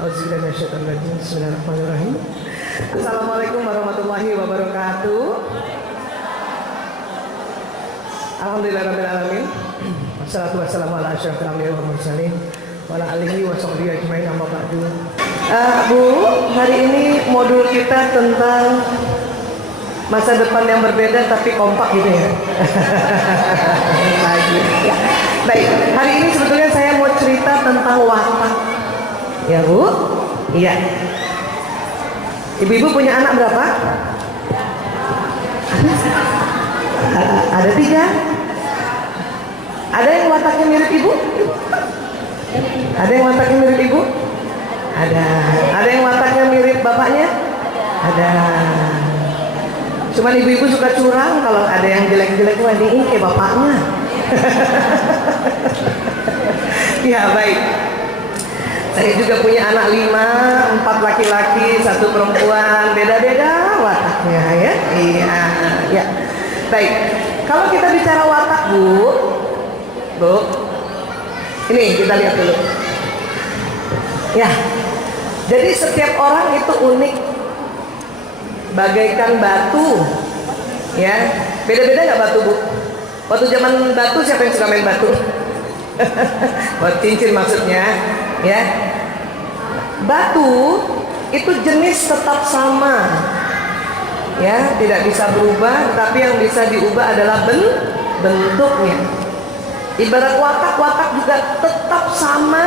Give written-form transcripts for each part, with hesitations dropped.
Auzubillahi. Bismillahirrahmanirrahim. Assalamualaikum warahmatullahi wabarakatuh. Alhamdulillahirabbil alamin. Wassalatu wassalamu ala asyrofil anbiya'i wal mursalin wa ala alihi wa sahbihi ajmain, amma ba'du. Bu, hari ini modul kita tentang masa depan yang berbeda tapi kompak gitu ya. Ya. Baik, hari ini sebetulnya saya mau cerita tentang watak. Ya Bu? Iya. Ibu-ibu punya anak berapa? Ada 3. Ada yang wataknya mirip ibu? Ada yang wataknya mirip ibu? Ada. Ada yang wataknya mirip bapaknya? Ada. Cuman ibu-ibu suka curang kalau ada yang jelek-jelek, wah ini kayak bapaknya. Ya baik. Saya juga punya anak 5, 4 laki-laki, 1 perempuan, beda-beda wataknya ya. Iya, ya. Baik. Kalau kita bicara watak Bu, ini kita lihat dulu. Ya. Jadi setiap orang itu unik, bagaikan batu. Ya. Beda-beda nggak batu Bu? Waktu zaman batu siapa yang suka main batu? Buat cincin maksudnya. Ya, batu itu jenis tetap sama, ya, tidak bisa berubah, tapi yang bisa diubah adalah bentuknya. Ibarat watak juga tetap sama,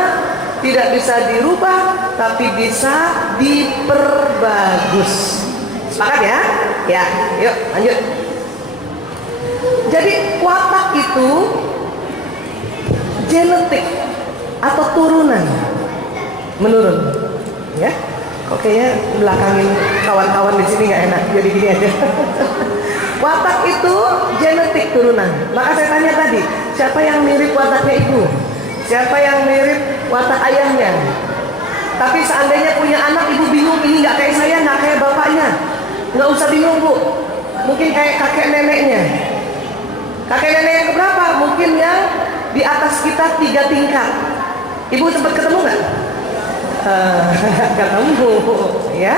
tidak bisa dirubah, tapi bisa diperbagus. Sepakat ya? Ya, yuk lanjut. Jadi watak itu genetik atau turunan menurun, ya. Kok kayaknya belakangin kawan-kawan di sini nggak enak, jadi gini aja. Watak itu genetik turunan. Maka saya tanya tadi, siapa yang mirip wataknya ibu? Siapa yang mirip watak ayahnya? Tapi seandainya punya anak, ibu bingung, ini nggak kayak saya, nggak kayak bapaknya. Nggak usah bingung Bu, mungkin kayak kakek neneknya. Kakek nenek yang keberapa? Mungkin yang di atas kita 3 tingkat. Ibu sempat ketemu nggak? Ketemu, ya.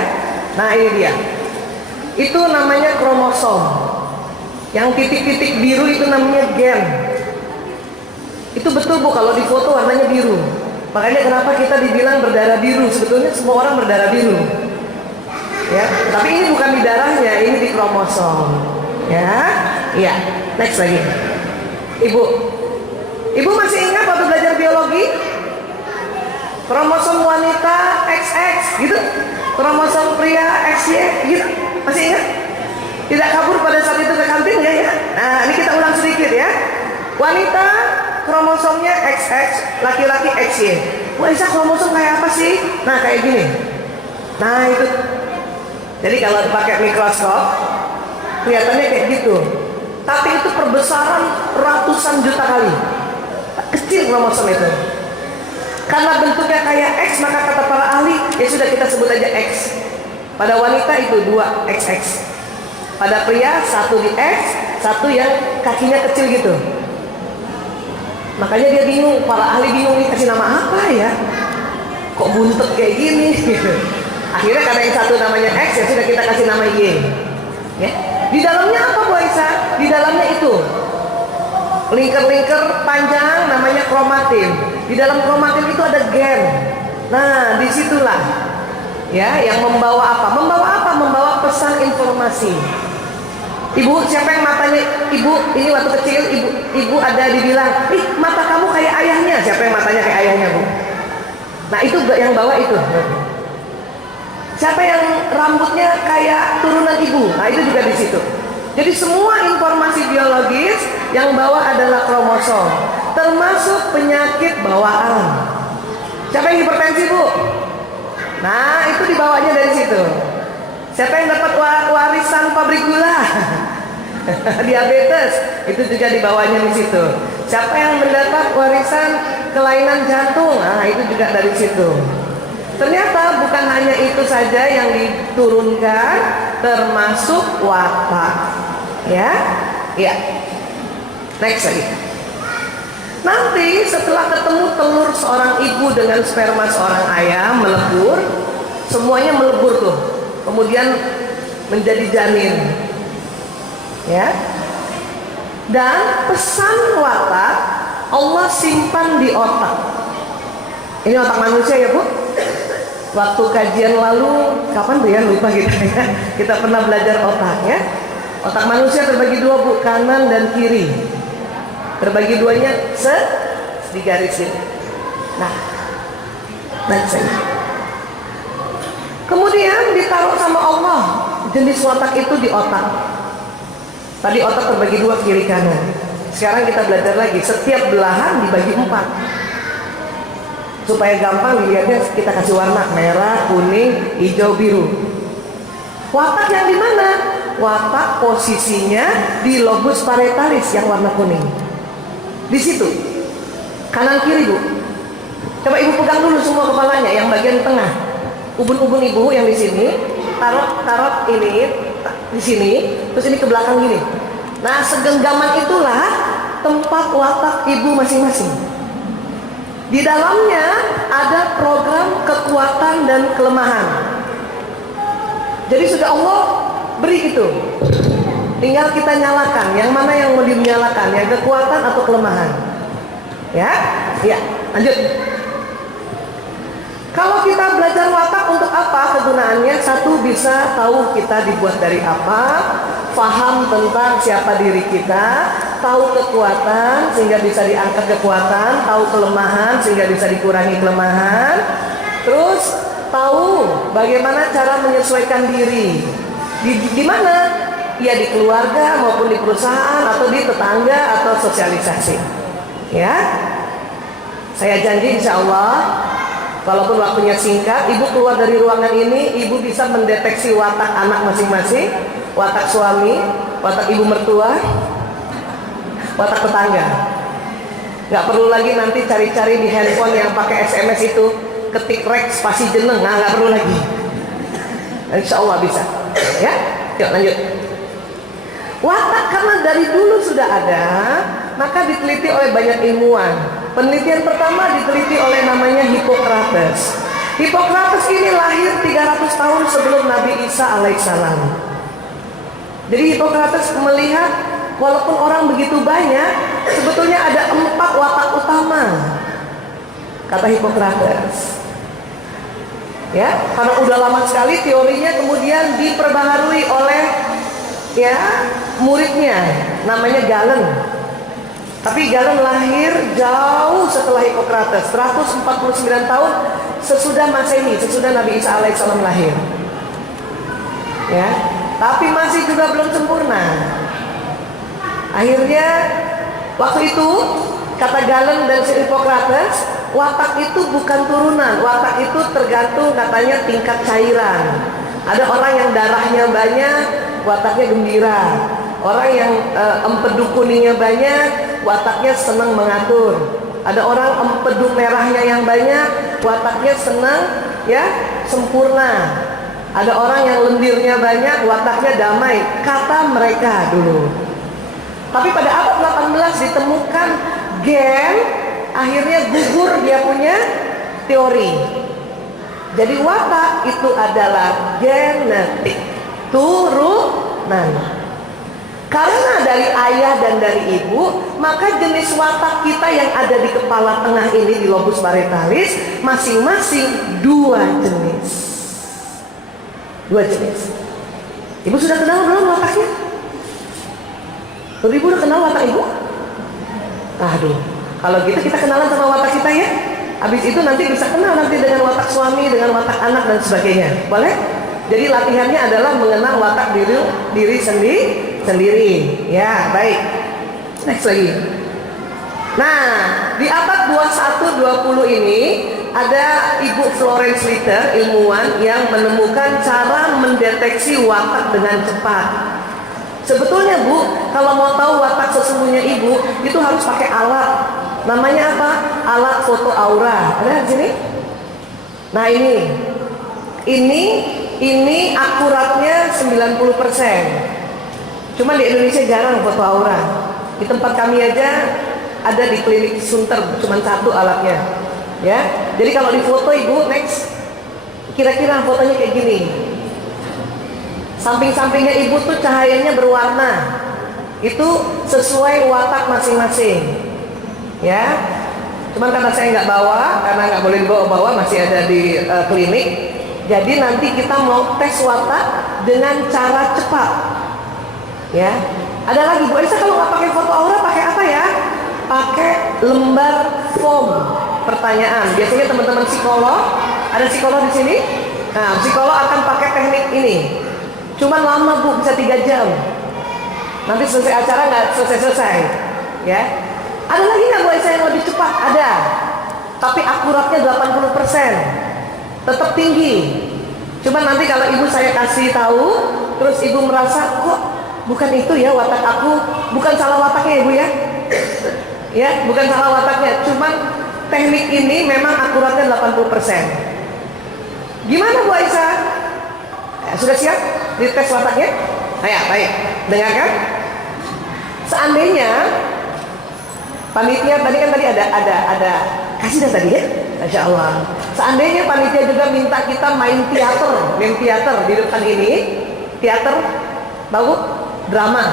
Nah ini dia. Itu namanya kromosom. Yang titik-titik biru itu namanya gen. Itu betul Bu, kalau di foto warnanya biru. Makanya kenapa kita dibilang berdarah biru? Sebetulnya semua orang berdarah biru. Ya, tapi ini bukan di darahnya, ini di kromosom. Ya, iya. Next lagi. Ibu masih ingat waktu belajar biologi? Kromosom wanita XX gitu, kromosom pria XY gitu, masih ingat? Tidak kabur pada saat itu ke kantin ya? Nah ini kita ulang sedikit ya. Wanita kromosomnya XX, laki-laki XY. Wah Isa, kromosom kayak apa sih? Nah kayak gini. Nah itu. Jadi kalau pakai mikroskop kelihatannya kayak gitu. Tapi itu perbesaran ratusan juta kali. Kecil kromosom itu. Karena bentuknya kayak X, maka kata para ahli, ya sudah kita sebut aja X. Pada wanita itu 2 XX. Pada pria 1 di X, 1 yang kakinya kecil gitu. Makanya dia bingung, para ahli bingung nih kasih nama apa ya? Kok buntut kayak gini? Akhirnya karena yang 1 namanya X, ya sudah kita kasih nama Y. Ya. Di dalamnya apa Bu Aisyah? Di dalamnya itu lingkar-lingkar panjang namanya kromatin. Di dalam kromatin itu ada gen. Nah, disitulah ya yang membawa apa? Membawa pesan informasi. Ibu, siapa yang matanya ibu ini waktu kecil ibu ada dibilang, "Ih, mata kamu kayak ayahnya." Siapa yang matanya kayak ayahnya, Bu? Nah, itu yang bawa itu. Siapa yang rambutnya kayak turunan ibu? Nah, itu juga di situ. Jadi semua informasi biologis yang bawa adalah kromosom, termasuk penyakit bawaan. Siapa yang hipertensi Bu? Nah itu dibawanya dari situ. Siapa yang dapat warisan pabrik gula? Diabetes, itu juga dibawanya di situ. Siapa yang mendapat warisan kelainan jantung? Nah itu juga dari situ. Ternyata bukan hanya itu saja yang diturunkan, termasuk watak. Ya, ya. Next lagi. Nanti setelah ketemu telur seorang ibu dengan sperma seorang ayam melebur, semuanya melebur tuh, kemudian menjadi janin, ya. Dan pesan watak Allah simpan di otak. Ini otak manusia ya Bu. Waktu kajian lalu, kapan tuh ya, lupa gitu ya. Kita pernah belajar otak ya. Otak manusia terbagi dua Bu, kanan dan kiri. Terbagi duanya digarisin. Nah, kemudian ditaruh sama Allah jenis watak itu di otak. Tadi otak terbagi dua, kiri kanan. Sekarang kita belajar lagi, setiap belahan dibagi 4. Supaya gampang dilihatnya, kita kasih warna merah, kuning, hijau, biru. Watak yang di mana? Watak posisinya di lobus parietalis yang warna kuning. Di situ. Kanan kiri Bu. Coba Ibu pegang dulu semua kepalanya, yang bagian tengah. Ubun-ubun Ibu yang di sini, taruh ini di sini, terus ini ke belakang gini. Nah, segenggaman itulah tempat watak Ibu masing-masing. Di dalamnya ada program kekuatan dan kelemahan. Jadi sudah Allah beri itu. Tinggal kita nyalakan, yang mana yang mau dinyalakan, yang kekuatan atau kelemahan. Ya, ya, lanjut. Kalau kita belajar watak untuk apa kegunaannya? Satu, bisa tahu kita dibuat dari apa, paham tentang siapa diri kita, tahu kekuatan sehingga bisa diangkat kekuatan, tahu kelemahan sehingga bisa dikurangi kelemahan, terus tahu bagaimana cara menyesuaikan diri. Di mana? Ya di keluarga maupun di perusahaan atau di tetangga atau sosialisasi. Ya, saya janji insya Allah, walaupun waktunya singkat, Ibu keluar dari ruangan ini, Ibu bisa mendeteksi watak anak masing-masing, watak suami, watak ibu mertua, watak tetangga. Gak perlu lagi nanti cari-cari di handphone yang pakai SMS itu, ketik rek spasi jeneng, nah gak perlu lagi. Insya Allah bisa. Ya, yuk lanjut. Watak karena dari dulu sudah ada, maka diteliti oleh banyak ilmuwan. Penelitian pertama diteliti oleh namanya Hippocrates. Hippocrates ini lahir 300 tahun sebelum Nabi Isa alaihissalam. Jadi Hippocrates melihat walaupun orang begitu banyak, sebetulnya ada 4 watak utama, kata Hippocrates. Ya, karena udah lama sekali teorinya kemudian diperbaharui oleh muridnya, namanya Galen. Tapi Galen lahir jauh setelah Hippocrates, 149 tahun sesudah Masehi, sesudah Nabi Isa alaihissalam lahir. Ya, tapi masih juga belum sempurna. Akhirnya waktu itu kata Galen dan Hippocrates, watak itu bukan turunan, watak itu tergantung katanya tingkat cairan. Ada orang yang darahnya banyak, wataknya gembira. Orang yang empedu kuningnya banyak, wataknya senang mengatur. Ada orang empedu merahnya yang banyak, wataknya senang sempurna. Ada orang yang lendirnya banyak, wataknya damai, kata mereka dulu. Tapi pada abad 18 ditemukan gen, akhirnya gugur dia punya teori. Jadi watak itu adalah genetik, turunan. Karena dari ayah dan dari ibu, maka jenis watak kita yang ada di kepala tengah ini, di lobus parietalis, masing-masing 2 jenis. 2 jenis. Ibu sudah kenal belum wataknya? Ibu udah kenal watak ibu? Aduh, kalau gitu kita kenalan sama watak kita ya. Habis itu nanti bisa kenal nanti dengan watak suami, dengan watak anak dan sebagainya. Boleh? Jadi latihannya adalah mengenal watak diri sendiri. Ya, baik. Next lagi. Nah, di abad 21-20 ini ada Ibu Florence Litter, ilmuwan yang menemukan cara mendeteksi watak dengan cepat. Sebetulnya Bu, kalau mau tahu watak sesungguhnya Ibu, itu harus pakai alat. Namanya apa? Alat foto aura. Ada di sini? Nah ini akuratnya 90%. Cuma di Indonesia jarang foto aura. Di tempat kami aja ada di klinik Sunter, cuma satu alatnya. Ya, jadi kalau di foto ibu next, kira-kira fotonya kayak gini. Samping-sampingnya ibu tuh cahayanya berwarna. Itu sesuai watak masing-masing. Ya, cuman karena saya nggak bawa, karena nggak boleh dibawa-bawa, masih ada di klinik. Jadi nanti kita mau tes watak dengan cara cepat. Ya, ada lagi Bu Aisyah, kalau nggak pakai foto aura pakai apa ya? Pakai lembar form pertanyaan. Biasanya teman-teman psikolog, ada psikolog di sini. Nah, psikolog akan pakai teknik ini. Cuman lama Bu, bisa 3 jam. Nanti selesai acara nggak selesai-selesai. Ya. Ada lagi nggak Bu Aisyah yang lebih cepat? Ada. Tapi akuratnya 80%. Tetap tinggi. Cuman nanti kalau ibu saya kasih tahu, terus ibu merasa kok bukan itu ya watak aku, bukan salah wataknya ibu ya. Ya, bukan salah wataknya. Cuman teknik ini memang akuratnya 80%. Gimana Bu Aisyah? Sudah siap dites wataknya? Ayo, baik. Dengarkan. Seandainya panitia tadi ada kasih dah tadi ya, Masya Allah. Seandainya panitia juga minta kita main teater di depan ini, teater, tahu? Drama.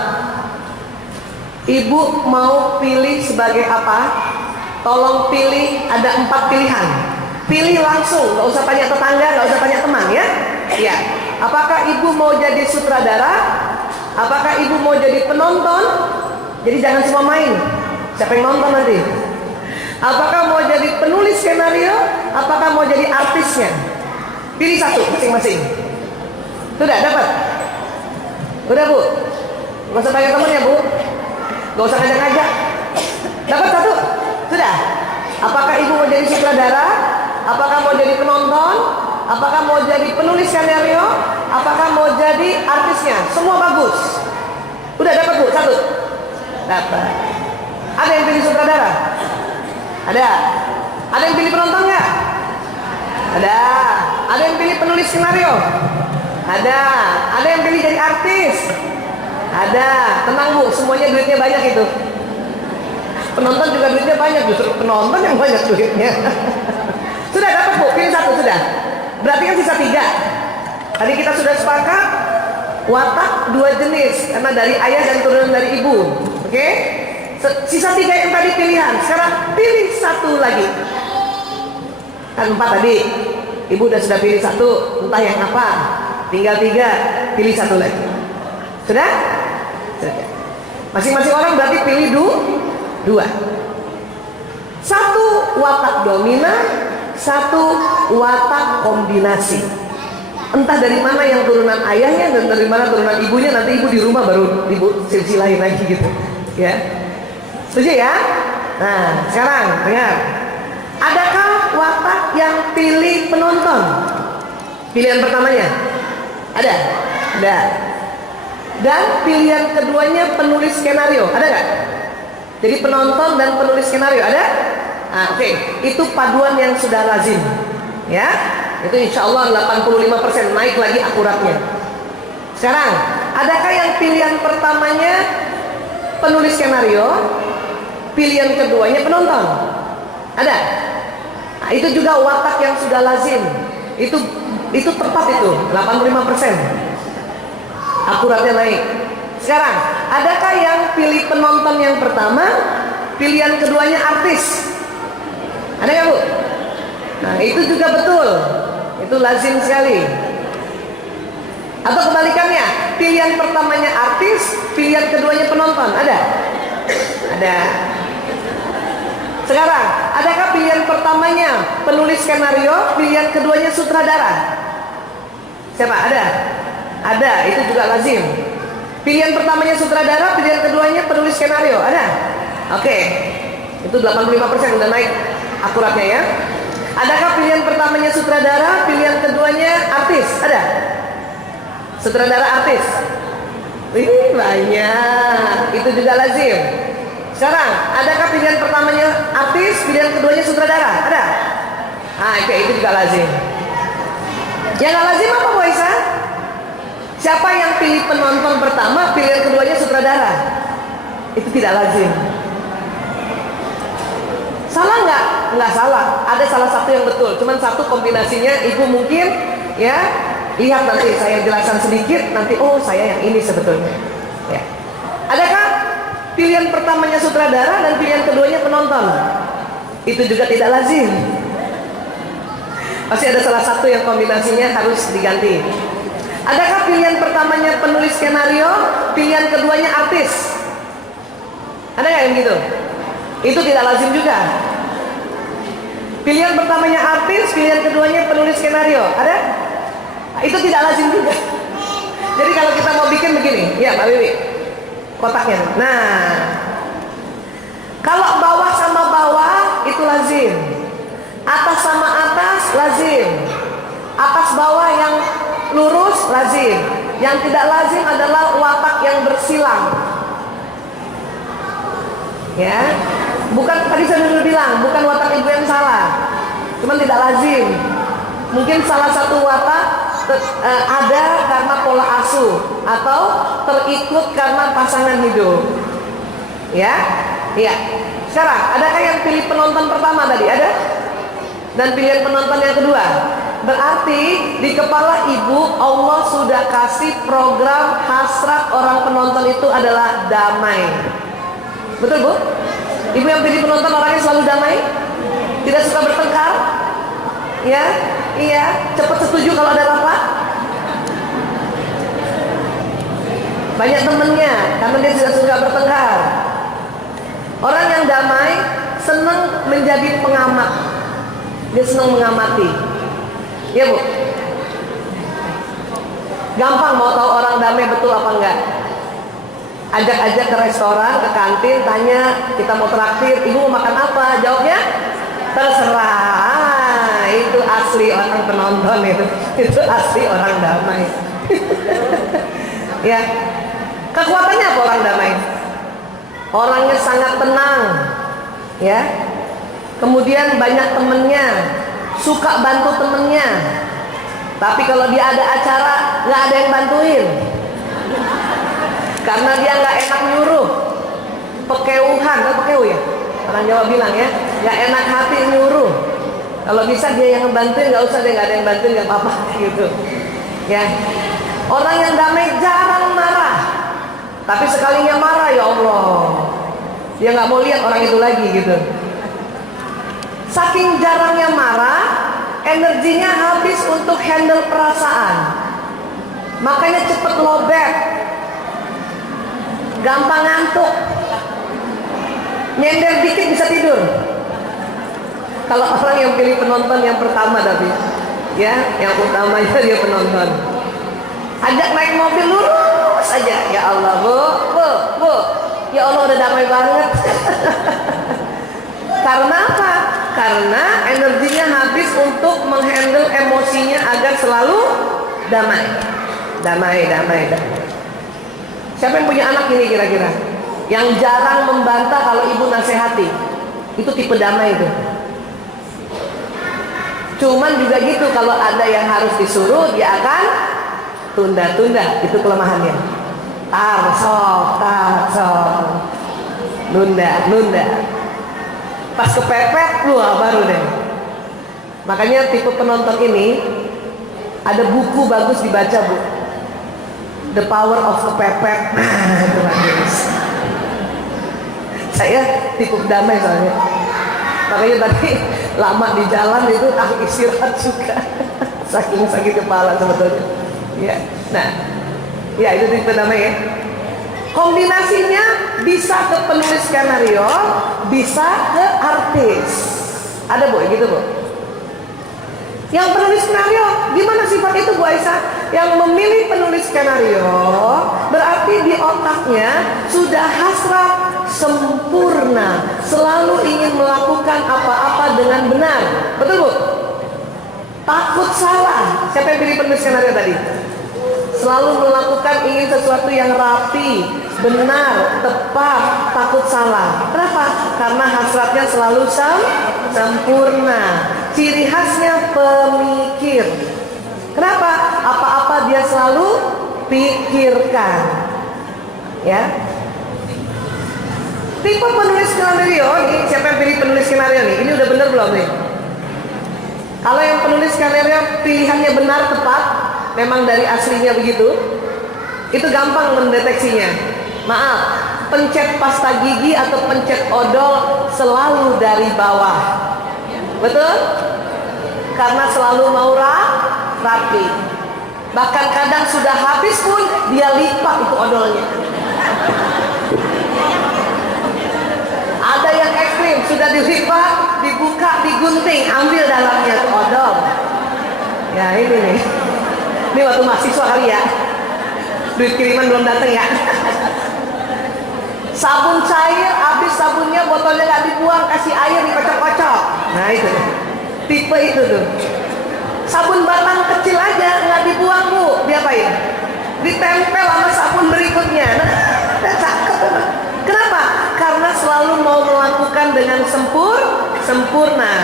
Ibu mau pilih sebagai apa? Tolong pilih, ada 4 pilihan. Pilih langsung, nggak usah tanya tetangga, nggak usah tanya teman ya. Ya. Apakah ibu mau jadi sutradara? Apakah ibu mau jadi penonton? Jadi jangan semua main. Siapa yang nonton nanti? Apakah mau jadi penulis skenario? Apakah mau jadi artisnya? Pilih satu masing-masing. Sudah dapat? Udah Bu? Gak usah tanya teman ya Bu? Gak usah ngajak-ngajak. Dapat satu? Sudah? Apakah ibu mau jadi sutradara? Apakah mau jadi penonton? Apakah mau jadi penulis skenario? Apakah mau jadi artisnya? Semua bagus. Udah dapat Bu? Satu? Dapat. Ada yang pilih sutradara? Ada. Ada yang pilih penonton nggak? Ada. Ada yang pilih penulis skenario? Ada. Ada yang pilih jadi artis? Ada. Tenang Bu, semuanya duitnya banyak itu. Penonton juga duitnya banyak, justru penonton yang banyak duitnya. Sudah dapat Bu, pilih satu sudah. Berarti kan sisa 3. Tadi kita sudah sepakat watak 2 jenis, karena dari ayah dan turunan dari ibu. Oke? Sisa 3 yang tadi pilihan. Sekarang pilih satu lagi. Kan 4 tadi. Ibu sudah pilih satu, entah yang apa. Tinggal 3, pilih satu lagi. Sudah? Sudah. Masing-masing orang berarti pilih 2. Satu watak dominan, satu watak kombinasi. Entah dari mana yang turunan ayahnya dan dari mana turunan ibunya, nanti ibu di rumah baru ibu silsilahin lagi gitu. Ya. Setuju ya? Nah, sekarang dengar. Adakah watak yang pilih penonton? Pilihan pertamanya? Ada? Ada. Dan pilihan keduanya penulis skenario, ada nggak? Jadi penonton dan penulis skenario, ada? Nah, oke. Itu paduan yang sudah lazim. Ya, itu insya Allah 85% naik lagi akuratnya. Sekarang, adakah yang pilihan pertamanya penulis skenario, pilihan keduanya penonton? Ada? Nah, itu juga watak yang sudah lazim. Itu tepat itu, 85%. Akuratnya naik. Sekarang, adakah yang pilih penonton yang pertama, pilihan keduanya artis? Ada nggak Bu? Nah, itu juga betul. Itu lazim sekali. Atau kebalikannya, pilihan pertamanya artis, pilihan keduanya penonton. Ada? Ada. Sekarang, adakah pilihan pertamanya penulis skenario, pilihan keduanya sutradara? Siapa? Ada? Ada, itu juga lazim. Pilihan pertamanya sutradara, pilihan keduanya penulis skenario. Ada? Oke. Itu 85% udah naik akuratnya ya. Adakah pilihan pertamanya sutradara, pilihan keduanya artis? Ada? Sutradara artis? Wih, banyak. Itu juga lazim. Sekarang, adakah pilihan pertamanya artis, pilihan keduanya sutradara? Ada? Nah, itu juga lazim. Yang gak lazim apa Bu Aisyah? Siapa yang pilih penonton pertama, pilihan keduanya sutradara? Itu tidak lazim. Salah nggak? Nggak salah. Ada salah satu yang betul. Cuman satu kombinasinya ibu mungkin ya lihat nanti saya jelaskan sedikit. Nanti oh saya yang ini sebetulnya. Ya. Adakah pilihan pertamanya sutradara dan pilihan keduanya penonton? Itu juga tidak lazim. Pasti ada salah satu yang kombinasinya harus diganti. Adakah pilihan pertamanya penulis skenario, pilihan keduanya artis? Ada nggak yang gitu? Itu tidak lazim juga. Pilihan pertamanya artis, pilihan keduanya penulis skenario. Ada? Itu tidak lazim juga. Jadi kalau kita mau bikin begini, ya Mbak Wiwi, kotaknya. Nah, kalau bawah sama bawah itu lazim. Atas sama atas lazim. Atas bawah yang lurus lazim. Yang tidak lazim adalah watak yang bersilang. Ya, bukan tadi saya dulu bilang, bukan watak ibu yang salah, cuman tidak lazim. Mungkin salah satu watak ada karena pola asuh atau terikut karena pasangan hidup. Ya, iya. Sekarang, adakah yang pilih penonton pertama tadi? Ada? Dan pilihan penonton yang kedua? Berarti di kepala ibu Allah sudah kasih program hasrat orang penonton itu adalah damai. Betul Bu? Ibu yang pilih penonton orangnya selalu damai? Tidak suka bertengkar? Ya? Iya? Cepat setuju kalau ada rapat? Banyak temennya karena dia tidak suka bertengkar. Orang yang damai senang menjadi pengamat. Dia senang mengamati. Ya Bu? Gampang mau tahu orang damai betul apa enggak? Ajak-ajak ke restoran, ke kantin, tanya kita mau traktir, ibu mau makan apa? Jawabnya terserah. Itu asli orang penonton itu asli orang damai. Ya, kekuatannya apa orang damai? Orangnya sangat tenang, ya. Kemudian banyak temennya, suka bantu temennya. Tapi kalau dia ada acara, nggak ada yang bantuin. Karena dia nggak enak nyuruh, pekeuhan, kan pekeu ya? Orang Jawa bilang ya, nggak enak hati nyuruh. Kalau bisa dia yang ngebantuin, nggak usah dia nggak ada yang bantuin nggak apa-apa gitu. Ya, orang yang damai jarang marah, tapi sekalinya marah ya Allah, dia nggak mau lihat orang itu lagi gitu. Saking jarangnya marah, energinya habis untuk handle perasaan, makanya cepet lobet. Gampang ngantuk, nyender dikit bisa tidur. Kalau orang yang pilih penonton yang pertama tapi, ya, yang utamanya dia penonton. Ajak naik mobil lurus aja, ya Allah, bu, ya Allah udah damai banget. Karena apa? Karena energinya habis untuk menghandle emosinya agar selalu damai. Siapa yang punya anak ini kira-kira? Yang jarang membantah kalau ibu nasihati. Itu tipe damai itu. Cuman juga gitu, kalau ada yang harus disuruh, dia akan tunda-tunda. Itu kelemahannya. Tarsok. Nunda. Pas kepepet, wah baru deh. Makanya tipe penonton ini, ada buku bagus dibaca Bu. The Power of Kepepet. Itu bagus. Saya tipe damai soalnya. Makanya tadi lama di jalan itu aku istirahat juga. Saking sakit kepala sebetulnya. Ya. Nah, ya itu tipe damai ya. Kombinasinya bisa ke penulis skenario, bisa ke artis. Ada Bu, gitu Bu. Yang penulis skenario, gimana sifat itu Bu Aisyah? Yang memilih penulis skenario berarti di otaknya sudah hasrat sempurna, selalu ingin melakukan apa-apa dengan benar. Betul Bu? Takut salah. Siapa yang pilih penulis skenario tadi? Selalu melakukan ingin sesuatu yang rapi, benar, tepat, takut salah. Kenapa? Karena hasratnya selalu sempurna. Ciri khasnya pemikir. Kenapa? Apa-apa dia selalu pikirkan. Ya. Tipe penulis skenario nih, siapa yang pilih penulis skenario nih? Ini udah bener belum nih? Kalau yang penulis skenario pilihannya benar tepat, memang dari aslinya begitu, itu gampang mendeteksinya. Maaf, pencet pasta gigi atau pencet odol selalu dari bawah. Betul? Karena selalu mau rapi. Bahkan kadang sudah habis pun dia lipat itu odolnya. Ada yang ekstrim, sudah dilipat, dibuka, digunting, ambil dalamnya tuh odol. Ya ini nih. Ini waktu mahasiswa kali ya. Duit kiriman belum datang ya. Sabun cair, habis sabunnya botolnya nggak dibuang, kasih air dikocok-kocok. Nah itu, tipe itu tuh. Sabun batang kecil aja nggak dibuang bu, diapain? Ditempel sama sabun berikutnya. Nah, cakep. Kenapa? Karena selalu mau melakukan dengan sempurna.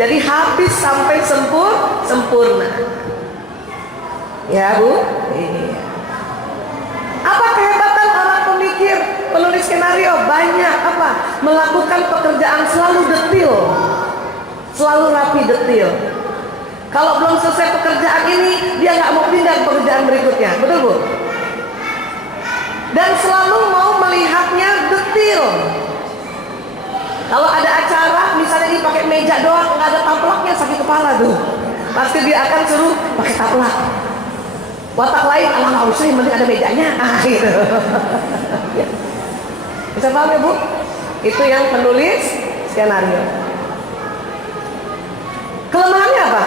Jadi habis sampai sempurna. Ya bu, ini. Apa kehebatan orang pemikir, penulis skenario? Banyak apa? Melakukan pekerjaan selalu detil, selalu rapi detil. Kalau belum selesai pekerjaan ini, dia nggak mau pindah ke pekerjaan berikutnya, betul bu? Dan selalu mau melihatnya detil. Kalau ada acara, misalnya dia pakai meja doang, nggak ada taplaknya, sakit kepala tuh. Pasti dia akan suruh pakai taplak. Watak lain, nggak usah, yang penting ada mejanya. Gitu. Bisa paham ya bu? Itu yang penulis skenario. Kelemahannya apa?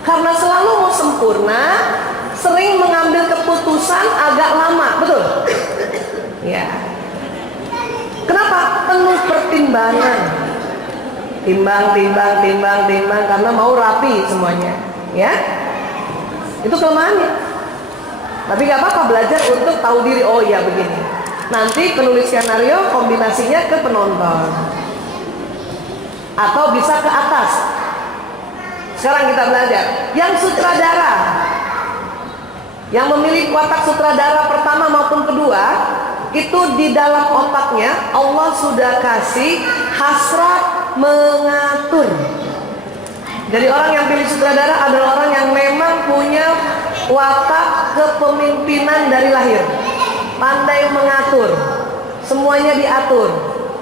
Karena selalu mau sempurna, sering mengambil keputusan agak lama, betul? Ya. Kenapa? Penuh pertimbangan. Timbang, karena mau rapi semuanya. Ya. Itu kelemahannya. Tapi gak apa-apa, belajar untuk tahu diri. Oh iya begini. Nanti penulis skenario kombinasinya ke penonton. Atau bisa ke atas. Sekarang kita belajar. Yang sutradara, yang memilih watak sutradara pertama maupun kedua, itu di dalam otaknya Allah sudah kasih hasrat mengatur. Jadi orang yang pilih sutradara adalah orang yang memang punya watak kepemimpinan dari lahir, pandai mengatur, semuanya diatur,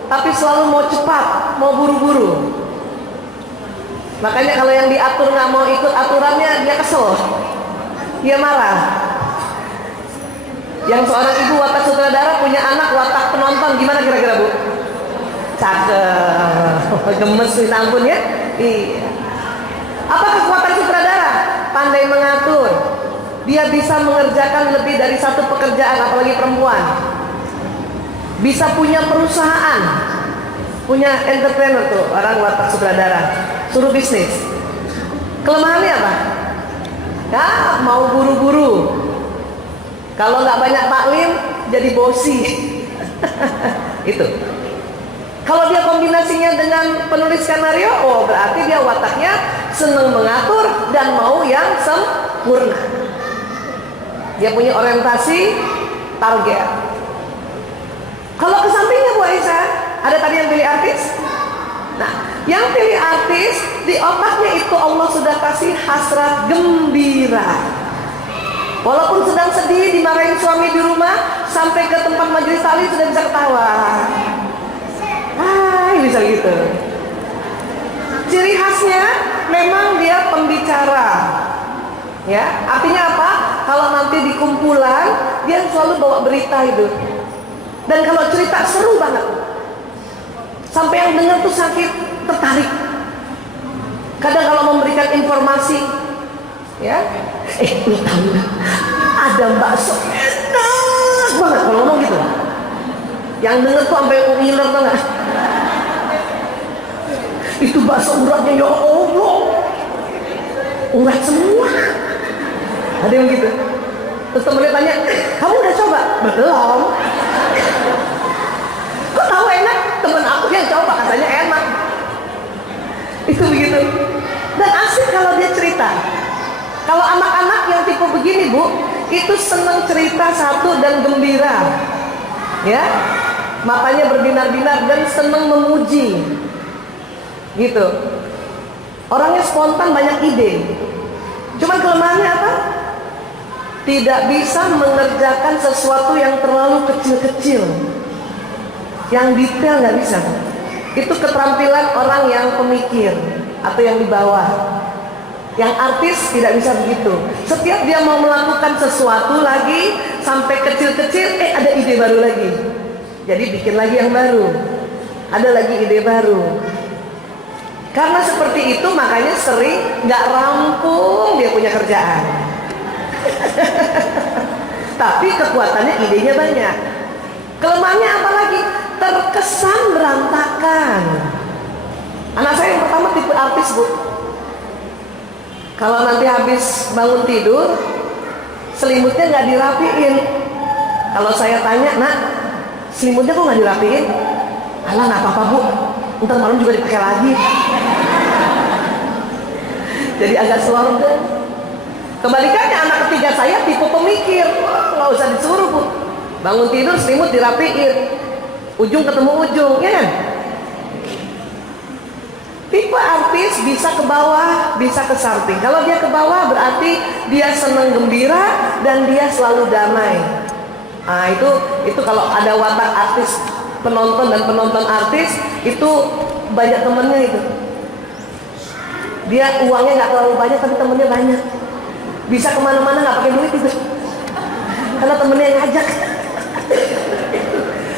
tapi selalu mau cepat, mau buru-buru. Makanya kalau yang diatur nggak mau ikut aturannya, dia kesel, dia marah. Yang seorang ibu watak sutradara punya anak watak penonton, gimana kira-kira bu? Cakep, gemes minta ampun ya. Iya. Apa kekuatan sutradara? Pandai mengatur. Dia bisa mengerjakan lebih dari satu pekerjaan, apalagi perempuan. Bisa punya perusahaan, punya entrepreneur tuh orang watak sutradara. Suruh bisnis. Kelemahannya apa? Ya mau buru-buru. Kalau nggak banyak taklim, jadi bosi. Itu. Kalau dia kombinasinya dengan penulis skenario, oh berarti dia wataknya senang mengatur dan mau yang sempurna. Dia punya orientasi target. Kalau ke sampingnya Bu Aisyah, ada tadi yang pilih artis. Nah, yang pilih artis di otaknya itu Allah sudah kasih hasrat gembira. Walaupun sedang sedih, dimarahin suami di rumah, sampai ke tempat majelis taklim sudah bisa ketawa. Bisa gitu. Ciri khasnya memang dia pembicara. Ya, artinya apa? Kalau nanti di kumpulan, dia selalu bawa berita itu. Dan kalau cerita seru banget. Sampai yang dengar tuh sakit tertarik. Kadang kalau memberikan informasi, ya, lu tahu nggak? Ada bakso enak banget kalau ngomong gitu. Yang denger tuh sampai ngiler tuh nggak? Itu bakso uratnya ya Allah, urat semua. Ada yang gitu. Terus temennya tanya, kamu udah coba? Belum. Kok tahu enak? Temen aku yang coba katanya enak. Itu begitu. Dan asik kalau dia cerita. Kalau anak-anak yang tipe begini Bu, itu senang cerita satu dan gembira. Ya. matanya berbinar-binar dan senang memuji, gitu. Orangnya spontan, banyak ide. Cuman kelemahannya apa? Tidak bisa mengerjakan sesuatu yang terlalu kecil-kecil, yang detail nggak bisa. Itu keterampilan orang yang pemikir atau yang di bawah. Yang artis tidak bisa begitu. Setiap dia mau melakukan sesuatu lagi, sampai kecil-kecil, ada ide baru lagi. Jadi bikin lagi yang baru. Ada lagi ide baru. Karena seperti itu makanya sering nggak rampung dia punya kerjaan. Tapi kekuatannya, idenya banyak. Kelemahannya apa lagi? Terkesan berantakan. Anak saya yang pertama tipe artis, Bu. Kalau nanti habis bangun tidur, selimutnya nggak dirapiin. Kalau saya tanya, nak, selimutnya kok nggak dirapiin? Alah, nggak apa-apa, Bu, ntar malam juga dipakai lagi. Jadi agak slorden. Kebalikannya anak ketiga saya tipe pemikir. Nggak usah disuruh, Bu, bangun tidur selimut dirapiin, ujung ketemu ujung, ya kan? Tipe artis bisa ke bawah, bisa ke samping. Kalau dia ke bawah berarti dia senang gembira dan dia selalu damai. Nah, itu kalau ada watak artis, penonton dan penonton artis itu banyak temennya itu. Dia uangnya nggak terlalu banyak tapi temennya banyak. Bisa kemana-mana nggak pakai duit itu, karena temennya yang ngajak.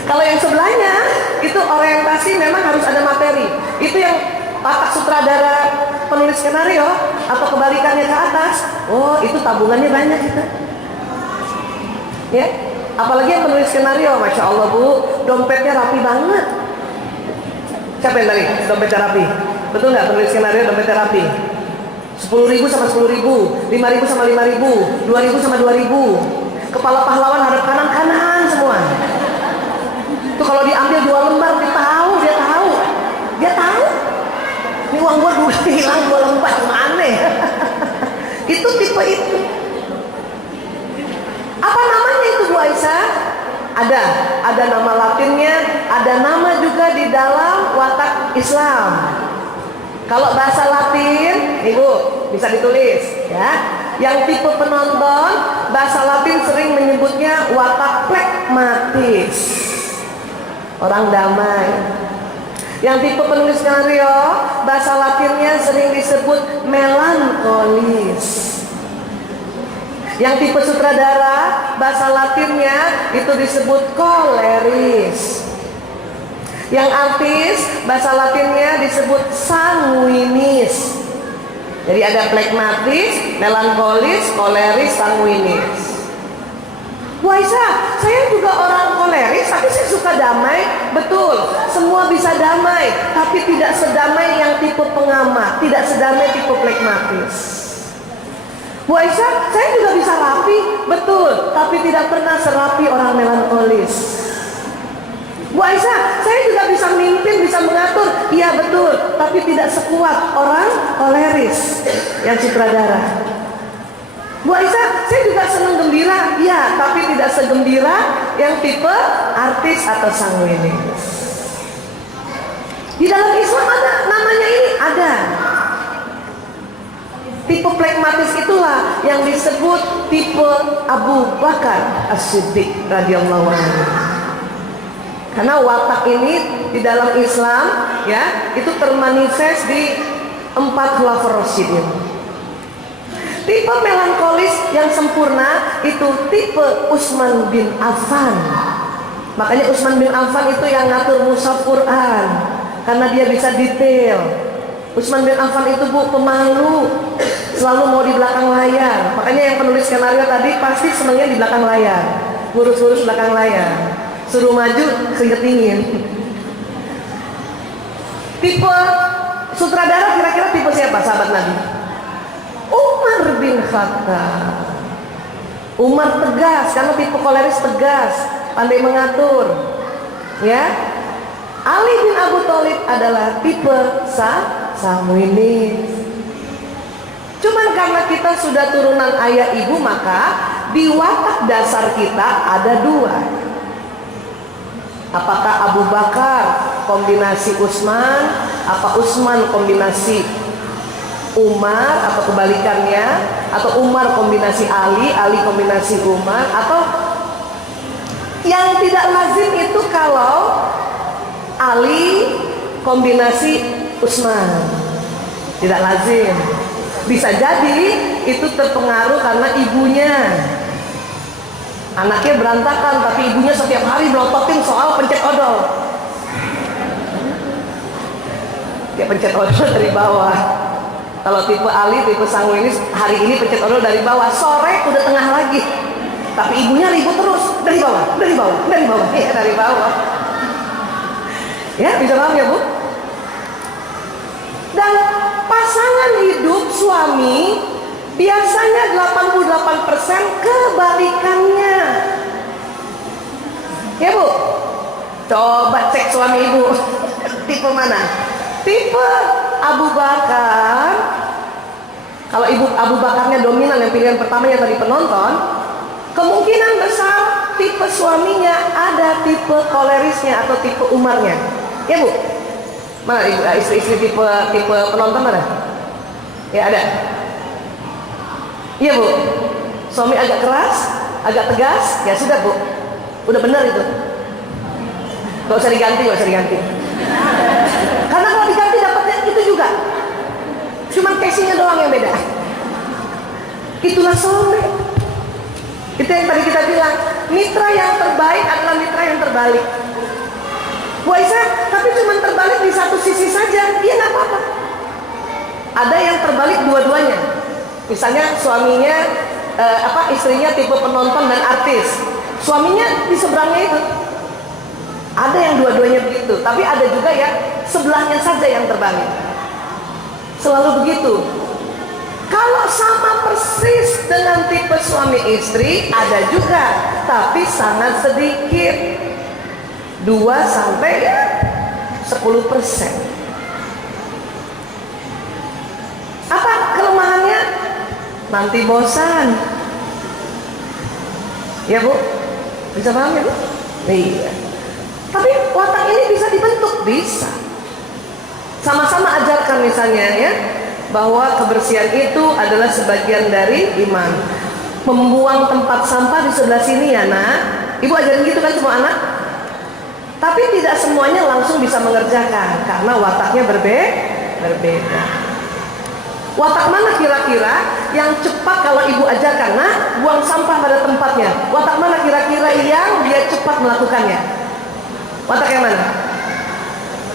Kalau yang sebelahnya itu orientasi memang harus ada materi. Itu yang watak sutradara, penulis skenario, atau kebalikannya ke atas. Oh, itu tabungannya banyak itu. Ya, apalagi yang penulis skenario, masya Allah, Bu, dompetnya rapi banget. Siapa yang tadi dompetnya rapi? Betul nggak penulis skenario dompetnya rapi? 10.000 sama 10.000, 5.000 sama 5.000, 2.000 sama 2.000. Kepala pahlawan hadap kanan semua. Itu kalau diambil 2 lembar, dia tahu. Ini uang gua hilang 2 lembar, mana? Itu tipe itu. Apa namanya itu, Bu Aisyah? Ada nama Latinnya, ada nama juga di dalam watak Islam. Kalau bahasa Latin, Ibu bisa ditulis, ya. Yang tipe penonton, bahasa Latin sering menyebutnya watak plekmatis, orang damai. Yang tipe penulis skenario, bahasa Latinnya sering disebut melankolis. Yang tipe sutradara, bahasa Latinnya itu disebut koleris. Yang artis, bahasa Latinnya disebut sanguinis. Jadi ada plekmatis, melankolis, koleris, sanguinis. Bu Aisyah, saya juga orang koleris, tapi saya suka damai. Betul, semua bisa damai, tapi tidak sedamai yang tipe pengamat, tidak sedamai tipe plekmatis. Bu Aisyah, saya juga bisa rapi. Betul, tapi tidak pernah serapi orang melankolis. Bu Aisyah, saya juga bisa mimpin, bisa mengatur. Iya betul, tapi tidak sekuat orang koleris yang sutradara. Bu Aisyah, saya juga senang gembira. Ya, tapi tidak segembira yang tipe artis atau sanguinis. Di dalam Islam ada namanya ini, ada. Tipe plekmatis itulah yang disebut tipe Abu Bakar As-Siddiq radhiyallahu anhu. Karena watak ini di dalam Islam, ya, itu termanifest di 4 khulafaur rasyidin. Tipe melankolis yang sempurna itu tipe Utsman bin Affan. Makanya Utsman bin Affan itu yang ngatur mushaf Quran, karena dia bisa detail. Utsman bin Affan itu, Bu, pemalu, selalu mau di belakang layar. Makanya yang penulis skenario tadi pasti senangnya di belakang layar, ngurus-ngurus belakang layar. Suruh maju keringet dingin. Tipe sutradara kira-kira tipe siapa, sahabat Nabi? Umar bin Khattab. Umar tegas, karena tipe koleris tegas, pandai mengatur. Ya. Ali bin Abu Thalib adalah tipe sanguinis. Cuman karena kita sudah turunan ayah ibu, maka di watak dasar kita ada 2. Apakah Abu Bakar kombinasi Utsman, apa Utsman kombinasi Umar, atau kebalikannya, atau Umar kombinasi Ali, Ali kombinasi Umar, atau yang tidak lazim itu kalau Ali kombinasi Utsman. Tidak lazim. Bisa jadi itu terpengaruh karena ibunya. Anaknya berantakan, tapi ibunya setiap hari melototin soal pencet odol. Dia pencet odol dari bawah. Kalau tipe Ali, tipe sanguinis, hari ini pencet odol dari bawah, sore udah tengah lagi. Tapi ibunya ribut terus dari bawah, dari bawah, dari bawah, ya dari bawah. Ya, bisa paham ya Bu? Dan pasangan hidup suami biasanya 88% kebalikannya. Ya Bu? Coba cek suami ibu. Tipe mana? Tipe Abu Bakar. Kalau ibu Abu Bakarnya dominan, yang pilihan pertamanya tadi penonton, kemungkinan besar tipe suaminya ada tipe kolerisnya atau tipe Umarnya. Ya Bu? Mana ibu, istri-istri tipe penonton mana? Ya ada. Iya Bu, suami agak keras, agak tegas, ya sudah Bu, udah benar itu. Gak usah diganti, gak usah diganti. Karena kalau diganti dapatnya itu juga, cuman casingnya doang yang beda. Itulah suami. Itu yang tadi kita bilang, mitra yang terbaik adalah mitra yang terbalik. Bu Aisyah, tapi cuman terbalik di satu sisi saja, iya nggak apa-apa. Ada yang terbalik dua-duanya. Misalnya suaminya istrinya tipe penonton dan artis, suaminya di seberangnya itu. Ada yang dua-duanya begitu, tapi ada juga yang sebelahnya saja yang terbalik. Selalu begitu. Kalau sama persis dengan tipe suami istri, ada juga, tapi sangat sedikit, 2 sampai 10%. Apa kelemahannya? Nanti bosan. Ya Bu, bisa paham ya Bu? Iya. Tapi watak ini bisa dibentuk, bisa. Sama-sama ajarkan misalnya ya, bahwa kebersihan itu adalah sebagian dari iman. Membuang tempat sampah di sebelah sini ya nak. Ibu ajarin gitu kan semua anak. Tapi tidak semuanya langsung bisa mengerjakan karena wataknya berbeda. Watak mana kira-kira yang cepat kalau ibu ajarkan, nah buang sampah pada tempatnya? Watak mana kira-kira yang dia cepat melakukannya? Watak yang mana?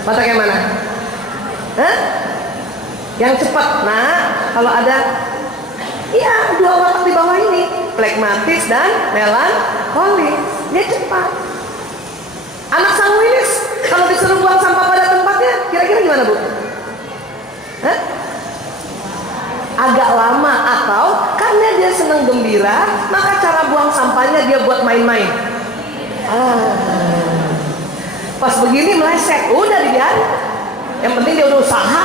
Watak yang mana? Hah? Yang cepat. Nah, kalau ada, iya 2 watak di bawah ini, flegmatis dan melankolis, dia cepat. Anak sanguinis kalau disuruh buang sampah pada tempatnya, kira-kira gimana Bu? Hah? Agak lama, atau karena dia senang gembira, maka cara buang sampahnya dia buat main-main. Pas begini meleset, udah dibiarin. Yang penting dia udah usaha.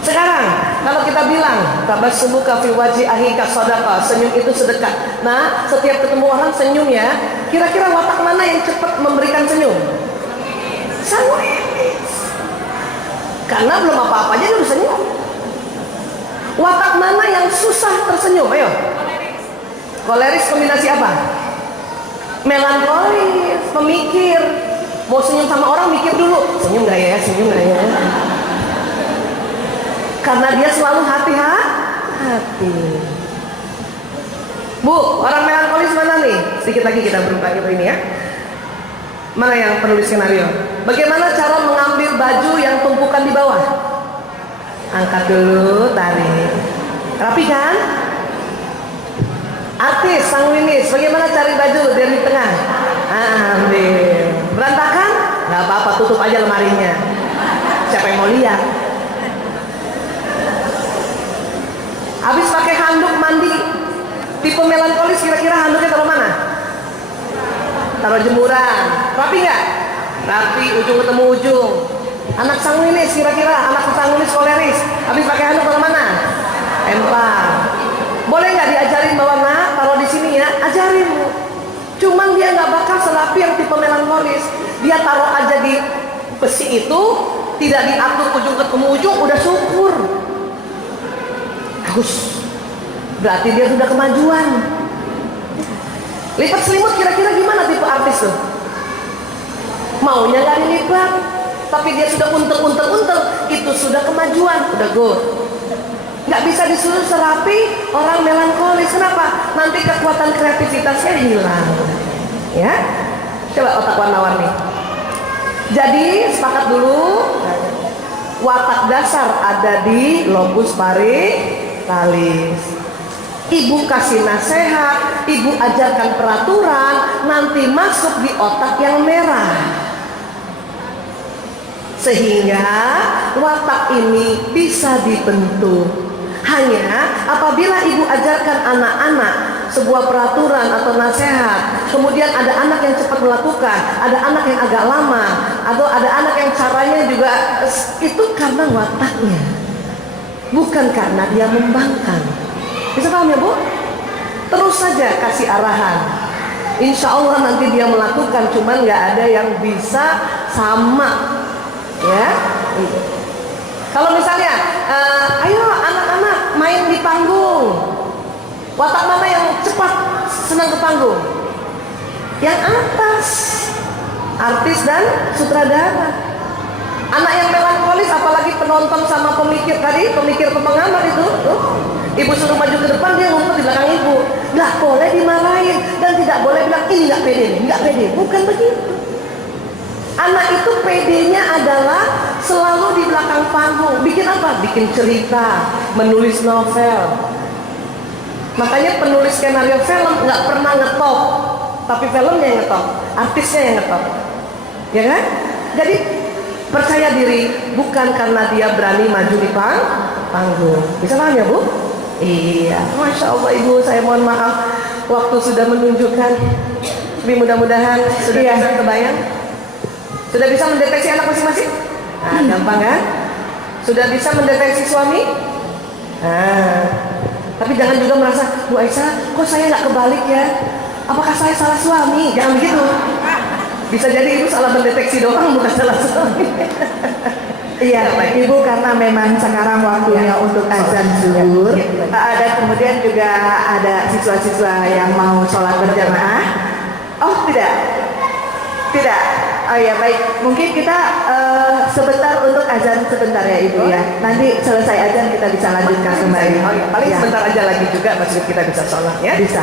Sekarang kalau kita bilang tabassumuka fi wajhi akhika shadaqah, senyum itu sedekah. Nah, setiap ketemu orang senyum ya. Kira-kira watak mana yang cepat memberikan senyum? Sanguinis. Karena belum apa-apanya dia udah senyum. Watak mana yang susah tersenyum? Ayo. Koleris kombinasi apa? Melankolis, pemikir. Mau senyum sama orang mikir dulu. Senyum gak ya? Senyum gak ya? Karena dia selalu hati-hati. Bu, orang melankolis mana nih? Sedikit lagi kita berubah gitu ini ya. Mana yang penulis skenario? Bagaimana cara mengambil baju yang tumpukan di bawah? Angkat dulu, tarik. Rapi kan? Artis, sanguinis, bagaimana cari baju dari tengah? Ambil. Berantakan? Gak apa-apa, tutup aja lemarinya. Siapa yang mau lihat? Habis pakai handuk mandi, tipe melankolis kira-kira handuknya taruh mana? Taruh jemuran. Rapi nggak? Rapi, ujung ketemu ujung. Anak sanguinis kira-kira, anak sanguinis koleris, habis pakai handuk taruh mana? Empar. Boleh nggak diajarin bahwa nak taruh di sini ya? Ajarin Bu. Cuman dia nggak bakal serapi yang tipe melankolis. Dia taruh aja di besi itu, tidak diatur ujung ketemu ujung, udah syukur. Bagus. Berarti dia sudah kemajuan. Lipat selimut kira-kira gimana tipe artis tuh? Maunya nggak dilipat, tapi dia sudah untel, itu sudah kemajuan, udah good. Nggak bisa disuruh serapi orang melankolis. Kenapa? Nanti kekuatan kreativitasnya hilang. Ya, coba otak warna-warni. Jadi sepakat dulu, watak dasar ada di lobus parietal. Ibu kasih nasihat, ibu ajarkan peraturan, nanti masuk di otak yang merah. Sehingga watak ini bisa dibentuk. Hanya apabila ibu ajarkan anak-anak sebuah peraturan atau nasihat, kemudian ada anak yang cepat melakukan, ada anak yang agak lama, atau ada anak yang caranya juga, itu karena wataknya, bukan karena dia membangkang. Bisa paham ya Bu? Terus saja kasih arahan. Insya Allah nanti dia melakukan, cuman nggak ada yang bisa sama. Ya. Kalau misalnya, ayo anak-anak main di panggung. Watak mana yang cepat senang ke panggung? Yang atas, artis dan sutradara. Anak yang melankolis, apalagi penonton sama pemikir tadi, pemikir pengamat itu, ibu suruh maju ke depan, dia ngumpet di belakang ibu. Nggak boleh dimarahin dan tidak boleh bilang ini nggak pede, nggak pede. Bukan begitu. Anak itu pedenya adalah selalu di belakang panggung. Bikin apa? Bikin cerita, menulis novel. Makanya penulis skenario film nggak pernah ngetop, tapi filmnya yang ngetop, artisnya yang ngetop, ya kan? Jadi percaya diri bukan karena dia berani maju di panggung. Bisa paham ya Bu? Iya, Masya Allah Ibu, saya mohon maaf waktu sudah menunjukkan. Tapi mudah-mudahan sudah bisa kebayang. Sudah bisa mendeteksi anak masing-masing? Nah, gampang kan? Sudah bisa mendeteksi suami? Nah, tapi jangan juga merasa, Bu Aisyah, kok saya nggak kebalik ya? Apakah saya salah suami? Jangan begitu. Bisa jadi ibu salah mendeteksi doang, bukan salah suami. Iya, Ibu, karena memang sekarang waktunya untuk azan zuhur. Dan kemudian juga ada siswa-siswa yang mau sholat berjamaah. Oh, tidak. Oh ya, baik. Mungkin kita sebentar untuk azan sebentar ya Ibu ya. Nanti selesai azan kita bisa lanjutkan kembali. Oh ya, paling sebentar aja lagi juga masih kita bisa sholat ya. Bisa.